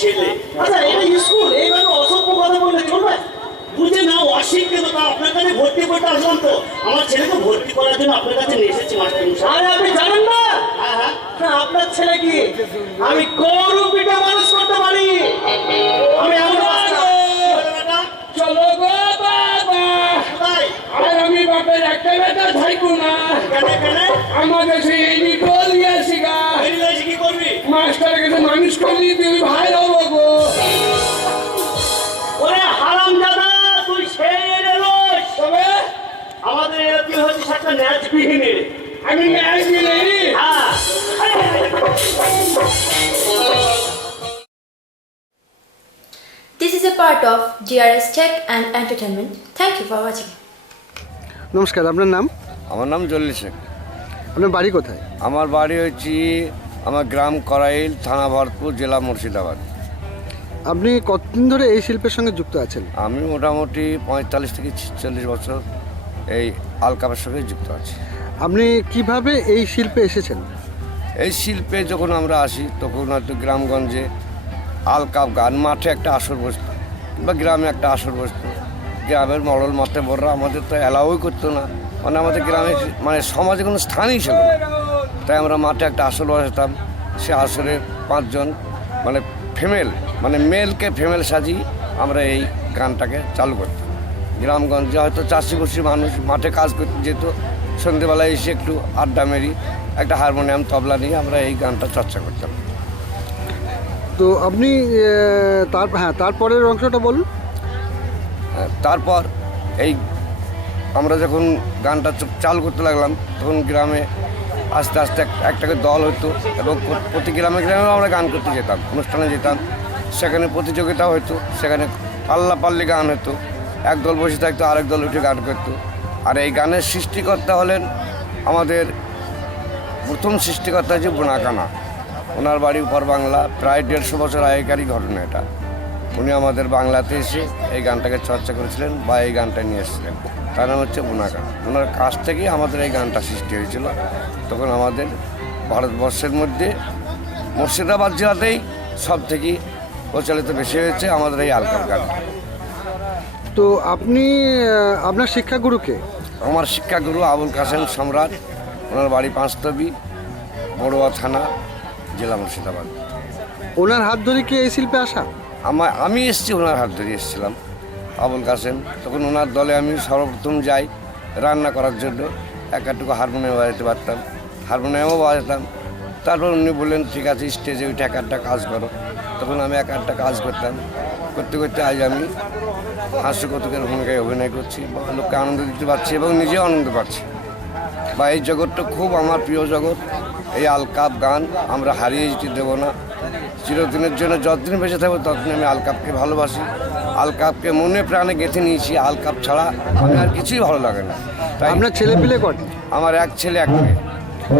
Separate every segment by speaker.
Speaker 1: ছেলে। আচ্ছা এটা স্কুল এইভাবে অসভ্য কথা বললে চলবে? বুঝে না অশিক্ষিত তা আপনার কাছে ভর্তি করতে আসলাম তো। আমার ছেলেকে ভর্তি করার জন্য আপনার কাছে নিয়ে এসেছি
Speaker 2: আরে আপনি জানেন না?
Speaker 1: হ্যাঁ হ্যাঁ।
Speaker 2: আপনার ছেলে কি? আমি গরু পিঠে মানুষ করতে পারি। আমি এমন মাস্টার।
Speaker 3: চলো গো বাবা? আর আমি বাপের একটা বেটা থাকব না। আমাদের সেই এই ডোল গেছি গা।
Speaker 1: বেরিয়ে কি করবি?
Speaker 3: মাস্টার কাছে মানুষ করলি তুই ভাই হব।
Speaker 4: GRS Tech and Entertainment. Thank you for watching.
Speaker 5: নমস্কার আপনার নাম?
Speaker 6: আমার নাম জল্লি শেখ।
Speaker 5: আপনার বাড়ি কোথায়?
Speaker 6: আমার বাড়ি হচ্ছে আমার গ্রাম করাইল থানা ভরতপুর জেলা মুর্শিদাবাদ।
Speaker 5: আপনি কতদিন ধরে এই শিল্পের সঙ্গে যুক্ত আছেন?
Speaker 6: আমি মোটামুটি পঁয়তাল্লিশ থেকে চল্লিশ বছর এই আলকাপের সঙ্গে যুক্ত আছি।
Speaker 5: আপনি কীভাবে এই শিল্পে এসেছেন?
Speaker 6: এই শিল্পে যখন আমরা আসি তখন হয়তো গ্রামগঞ্জে আলকাপ গান মাঠে একটা আসর বসতো বা গ্রামে একটা আসর বসতো। গ্রামের মডল মাঠে বড়রা আমাদের তো অ্যালাউই করতো না। মানে আমাদের গ্রামে মানে সমাজে কোনো স্থানই ছিল না। তাই আমরা মাঠে একটা আসর বসাতাম। সে আসরে পাঁচজন মানে ফিমেল মানে মেলকে ফিমেল সাজিয়ে আমরা এই গানটাকে চালু করতাম। গ্রামগঞ্জে হয়তো চাষি বসি মানুষ মাঠে কাজ করতে যেত। সন্ধেবেলায় এসে একটু আড্ডা মেরি, একটা হারমোনিয়াম, তবলা নিয়ে আমরা এই গানটা চর্চা করতাম।
Speaker 5: তো আপনি তার হ্যাঁ তারপরের অংশটা বলুন।
Speaker 6: হ্যাঁ, তারপর এই আমরা যখন গানটা চালু করতে লাগলাম তখন গ্রামে আস্তে আস্তে এক- একটা দল হতো এবং প্রতি গ্রামে গ্রামেও আমরা গান করতে যেতাম অনুষ্ঠানে যেতাম। সেখানে প্রতিযোগিতা হতো সেখানে পাল্লা পাল্লি গান হতো এক দল বসে থাকতো আরেক দল উঠে গান করতো। আর এই গানের সৃষ্টিকর্তা হলেন আমাদের প্রথম সৃষ্টিকর্তা হচ্ছে বোনাকানা। ওনার বাড়ি উপর বাংলা প্রায় দেড়শো বছর আগেকারই ঘটনা এটা। উনি আমাদের বাংলাতে এসে এই গানটাকে চর্চা করেছিলেন বা এই গানটা নিয়ে এসেছিলেন। তার নাম হচ্ছে বোনাকানা। ওনার কাছ থেকেই আমাদের এই গানটা সৃষ্টি হয়েছিল। তখন আমাদের ভারতবর্ষের মধ্যে মুর্শিদাবাদ জেলাতেই সব থেকে প্রচলিত বেশি হয়েছে আমাদের এই আলকার গান।
Speaker 5: তো আপনি আপনার শিক্ষাগুরুকে
Speaker 6: আমার শিক্ষাগুরু আবুল কাসেম সম্রাট। ওনার বাড়ি পাঁচতবি বড়ুয়া থানা। জেলা মুর্শিদাবাদ।
Speaker 5: ওনার হাত ধরে কি এই শিল্পে আসা?
Speaker 6: আমার আমি এসেছি ওনার হাত ধরে এসেছিলাম আবুল কাসেম তখন ওনার দলে আমি সর্বপ্রথম যাই রান্না করার জন্য। একাটুকু হারমোনিয়াম বাজাতে পারতাম হারমোনিয়ামও বাজাতাম। তারপর উনি বললেন ঠিক আছে স্টেজে উঠে এক একটা কাজ করো। তখন আমি এক একটা কাজ করতাম। করতে করতে আজ আমি হাস্যকৌতুকের ভূমিকায় অভিনয় করছি বা লোককে আনন্দ দিতে পারছি এবং নিজেও আনন্দ পাচ্ছি। বা এই জগৎটা খুব আমার প্রিয় জগৎ। এই আলকাপ গান আমরা হারিয়ে যেতে দেবো না। চিরদিনের জন্য যতদিন বেঁচে থাকব ততদিন আমি আলকাপকে ভালোবাসি। আলকাপকে মনে প্রাণে গেঁথে নিয়েছি আলকাপ ছাড়া আমি আর কিছুই ভালো লাগে না। তাই
Speaker 5: আপনার ছেলে পিলে কট?
Speaker 6: আমার এক ছেলে এক মেয়ে।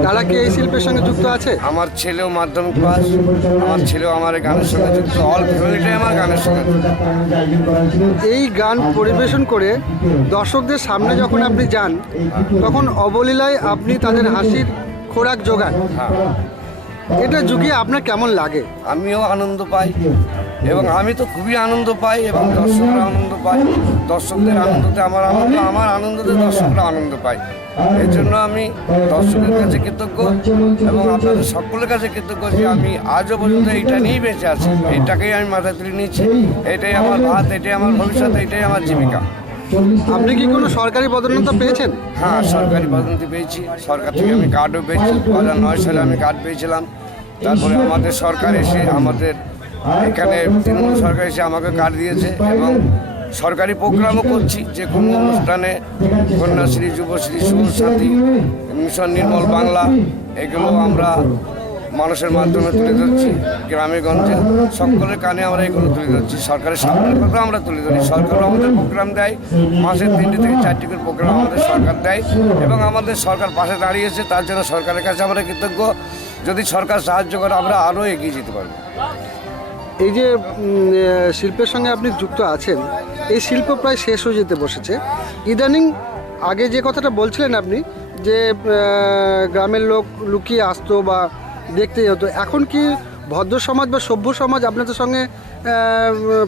Speaker 5: তারা কি এই শিল্পের সঙ্গে যুক্ত আছে?
Speaker 6: আমার ছেলেও মাধ্যমিক পাস আমার ছেলেও আমার এই গানের সঙ্গে যুক্ত। অল ফ্যামিলিটাই আমার গানের সঙ্গে
Speaker 5: এই গান পরিবেশন করে দর্শকদের সামনে যখন আপনি যান তখন অবলীলায় আপনি তাদের হাসির খোরাক যোগান।
Speaker 6: হ্যাঁ।
Speaker 5: এটা যুগে আপনার কেমন লাগে?
Speaker 6: আমিও আনন্দ পাই এবং আমি তো খুবই আনন্দ পাই এবং দর্শকরা আনন্দ পাই দর্শকদের আনন্দতে আমার আনন্দ আমার আনন্দতে দর্শকরা আনন্দ পায়। এই জন্য আমি দর্শকের কাছে কৃতজ্ঞ এবং আপনাদের সকলের কাছে কৃতজ্ঞ যে আমি আজও পর্যন্ত এইটা নিয়েই বেঁচে আছি। এইটাকেই আমি মাথায় তুলে নিয়েছি। এটাই আমার ভাত এটাই আমার ভবিষ্যৎ এটাই আমার জীবিকা।
Speaker 5: আপনি কি কোনো সরকারি পদোন্নতি পেয়েছেন?
Speaker 6: হ্যাঁ সরকারি পদোন্নতি পেয়েছি। সরকার থেকে আমি কার্ডও পেয়েছি। দু হাজার নয় সালে আমি কার্ড পেয়েছিলাম। তারপরে আমাদের সরকার এসে আমাদের এখানে তৃণমূল সরকার এসে আমাকে কার্ড দিয়েছে এবং সরকারি প্রোগ্রামও করছি। যে কোনো অনুষ্ঠানে কন্যাশ্রী যুবশ্রী সুসাথী মিশন নির্মল বাংলা এগুলো আমরা মানুষের মাধ্যমে তুলে ধরছি গ্রামে গঞ্জে সকলের কানে আমরা এগুলো তুলে ধরছি, সরকারের সামনের কথা আমরা তুলে ধরি। সরকার আমাদের প্রোগ্রাম দেয়, মাসের তিনটে থেকে চারটি করে প্রোগ্রাম আমাদের সরকার দেয় এবং আমাদের সরকার পাশে দাঁড়িয়েছে, তার জন্য সরকারের কাছে আমরা কৃতজ্ঞ। যদি সরকার সাহায্য করে, আমরা আরও এগিয়ে যেতে পারব।
Speaker 5: এই যে শিল্পের সঙ্গে আপনি যুক্ত আছেন, এই শিল্প প্রায় শেষ হয়ে যেতে বসেছে। ইদানিং আগে যে কথাটা বলছিলেন আপনি, যে গ্রামের লোক লুকিয়ে আসতো বা দেখতে হতো এখন কি ভদ্র সমাজ বা সভ্য সমাজ আপনাদের সঙ্গে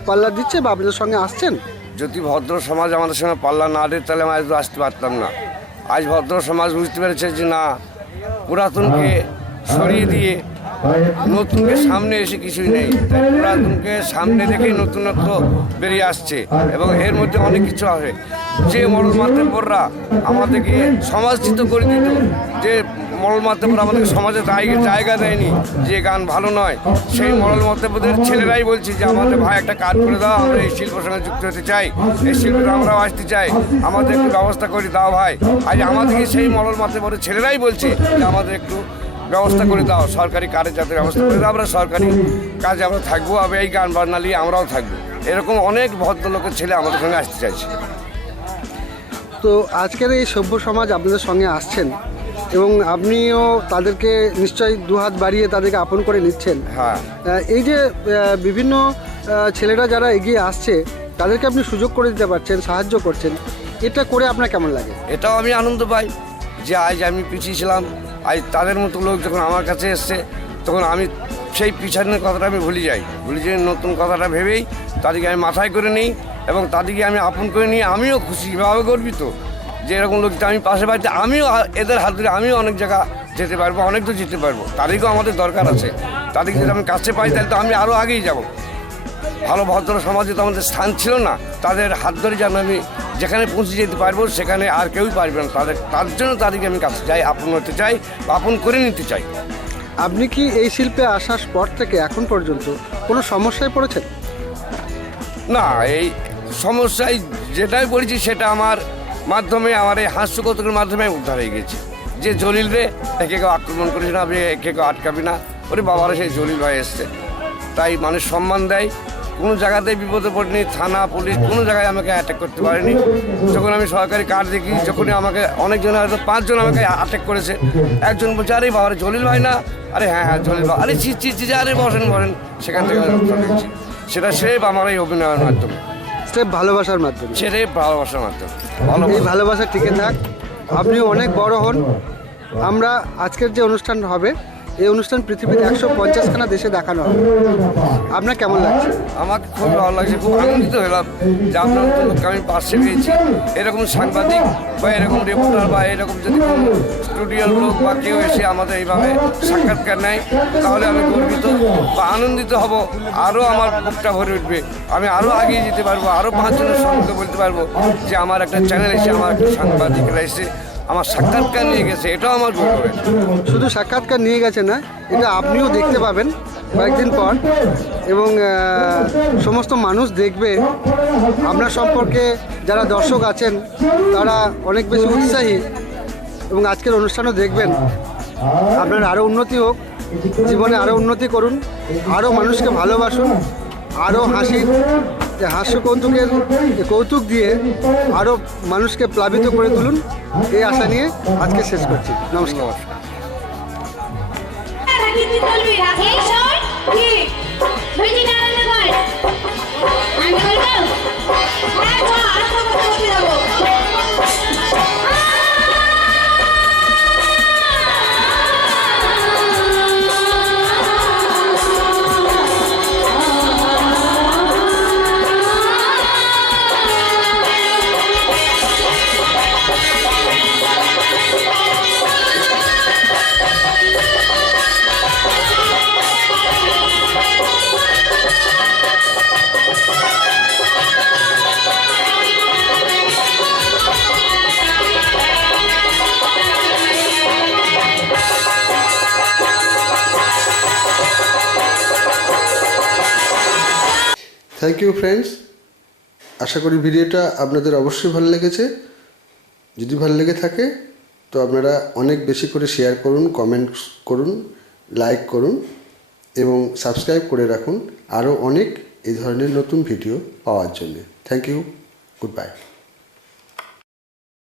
Speaker 5: পাল্লা দিচ্ছে বা আপনাদের সঙ্গে আসছেন?
Speaker 6: যদি ভদ্র সমাজ আমাদের সঙ্গে পাল্লা না দিত তাহলে আমি আসতে পারতাম না। আজ ভদ্র সমাজ বুঝতে পেরেছে যে না, পুরাতনকে সরিয়ে দিয়ে নতুনকে সামনে এসে কিছুই নেই। পুরাতনকে সামনে রেখেই নতুনত্ব বেরিয়ে আসছে এবং এর মধ্যে অনেক কিছু আছে। যে মাধ্যমরা আমাদেরকে সমাজচিত করে দিত, যে মরল মাধ্যমরা আমাদের সমাজে জায়গা- দেয়নি, যে গান ভালো নয়। সেই মরল মাধ্যমদের ছেলেরাই বলছে যে, আমাদের ভাই একটা কাজ করে দাও, আমরা এই শিল্পের সঙ্গে যুক্ত হতে চাই। এই শিল্পে আমরাও আসতে চাই। আমাদের একটু ব্যবস্থা করে দাও ভাই। আজ আমাদেরকে সেই মরল মাধ্যমের ছেলেরাই বলছে যে, আমাদের একটু ব্যবস্থা করে দাও। সরকারি কাজের যাতে ব্যবস্থা করে দাও, আমরা সরকারি কাজে আমরা থাকব। আবার এই গান বাজনা নিয়ে আমরাও থাকব। এরকম অনেক ভদ্রলোকের ছেলে আমাদের সঙ্গে আসতে চাইছে।
Speaker 5: তো আজকের এই সভ্য সমাজ আপনাদের সঙ্গে আসছেন। এবং আপনিও তাদেরকে নিশ্চয়ই দুহাত বাড়িয়ে তাদেরকে আপন করে নিচ্ছেন।
Speaker 6: হ্যাঁ।
Speaker 5: এই যে বিভিন্ন ছেলেরা যারা এগিয়ে আসছে তাদেরকে আপনি সুযোগ করে দিতে পারছেন সাহায্য করছেন। এটা করে আপনার কেমন লাগে?
Speaker 6: এটাও আমি আনন্দ পাই যে আজ আমি পিছিয়ে ছিলাম আজ তাদের মতো লোক যখন আমার কাছে এসছে তখন আমি সেই পিছনের কথাটা আমি ভুলে যাই। ভুলে যাই নতুন কথাটা ভেবেই তাদেরকে আমি মাথায় করে নিই এবং তাদেরকে আমি আপন করে নিই আমিও খুশি ভাবে গর্বিত। যে এরকম লোক আমি পাশে বাড়িতে আমিও এদের হাত ধরে আমিও অনেক জায়গা যেতে পারব অনেক দূর যেতে পারব। তাদেরকেও আমাদের দরকার আছে। তাদেরকে যদি আমি কাছে পাই তাহলে তো আমি আরও আগেই যাব। ভালো ভদ্র সমাজে তো আমাদের স্থান ছিল না। তাদের হাত ধরে যেন আমি যেখানে পৌঁছে যেতে পারব সেখানে আর কেউই পারবে না। তাদের তার জন্য তাদেরকে আমি কাছে চাই আপন হতে চাই বা আপন করে নিতে চাই।
Speaker 5: আপনি কি এই শিল্পে আসার পর থেকে এখন পর্যন্ত কোনো সমস্যায় পড়েছেন?
Speaker 6: না এই সমস্যায় যেটাই পড়েছি সেটা আমার মাধ্যমে, আমার এই হাস্য হাস্যকৌতুকের মাধ্যমে উদ্ধার হয়ে গেছে। যে জলিল রে, একে কেউ আক্রমণ করিস না আপনি একে কেউ আটকাবি না, ওরে বাবারা, সেই জলিল ভাই এসছে। তাই মানুষ সম্মান দেয়। কোনো জায়গাতেই বিপদে পড়েনি, থানা, পুলিশ, কোনো জায়গায় আমাকে অ্যাটাক করতে পারেনি। যখন আমি সরকারি কার্ড দেখি, যখনই আমাকে অনেকজন, হয়তো পাঁচজন আমাকে অ্যাটাক করেছে, একজন বলছে, আরে বাবারে, জলিল ভাই না? আরে হ্যাঁ হ্যাঁ জলিল ভাই। আরে চি চি আরে বসেন বসেন। সেখান থেকে সেটা সেব আমার এই অভিনয়ের মাধ্যমে।
Speaker 5: স্রেফ ভালোবাসার মাধ্যমে।
Speaker 6: সেটাই ভালোবাসার মাধ্যমে।
Speaker 5: এই ভালোবাসা টিকে থাক। আপনি অনেক বড় হন। আমরা আজকের যে অনুষ্ঠান হবে এই অনুষ্ঠান পৃথিবীর একশো পঞ্চাশখানা দেশে দেখানো হবে। আপনার কেমন লাগছে?
Speaker 6: আমাকে খুব ভালো লাগছে, খুব আনন্দিত হলাম যে আপনার আমি পাশে পেয়েছি। এরকম সাংবাদিক বা এরকম রিপোর্টার বা এরকম যদি কোনো স্টুডিওর লোক বা কেউ এসে আমাদের এইভাবে সাক্ষাৎকার নেয়, তাহলে আমি গর্বিত বা আনন্দিত হব। আরও আমার বুকটা ভরে উঠবে। আমি আরও এগিয়ে যেতে পারব, আরও পাঁচজনের সঙ্গে বলতে পারব যে আমার একটা চ্যানেল এসে, আমার একটা সাংবাদিকরা এসে আমার সাক্ষাৎকার নিয়ে গেছে, এটাও আমার গৌরবের
Speaker 5: শুধু সাক্ষাৎকার নিয়ে গেছে না, এটা আপনিও দেখতে পাবেন কয়েকদিন পর। এবং সমস্ত মানুষ দেখবে আপনার সম্পর্কে যারা দর্শক আছেন, তারা অনেক বেশি উৎসাহী। এবং আজকের অনুষ্ঠানও দেখবেন, আপনার আরও উন্নতি হোক, জীবনে আরও উন্নতি করুন আরও মানুষকে ভালোবাসুন আরও হাসির যে হাস্য কৌতুকের কৌতুক দিয়ে আরও মানুষকে প্লাবিত করে তুলুন, এই আশা নিয়ে আজকে শেষ করছি। নমস্কার। থ্যাংক ইউ ফ্রেন্ডস আশা করি ভিডিওটা আপনাদের অবশ্যই ভালো লেগেছে। যদি ভালো লেগে থাকে, তো আপনারা অনেক বেশি করে শেয়ার করুন কমেন্ট করুন লাইক করুন, এবং সাবস্ক্রাইব করে রাখুন। আরও অনেক এই ধরনের নতুন ভিডিও পাওয়ার জন্য। Thank you good bye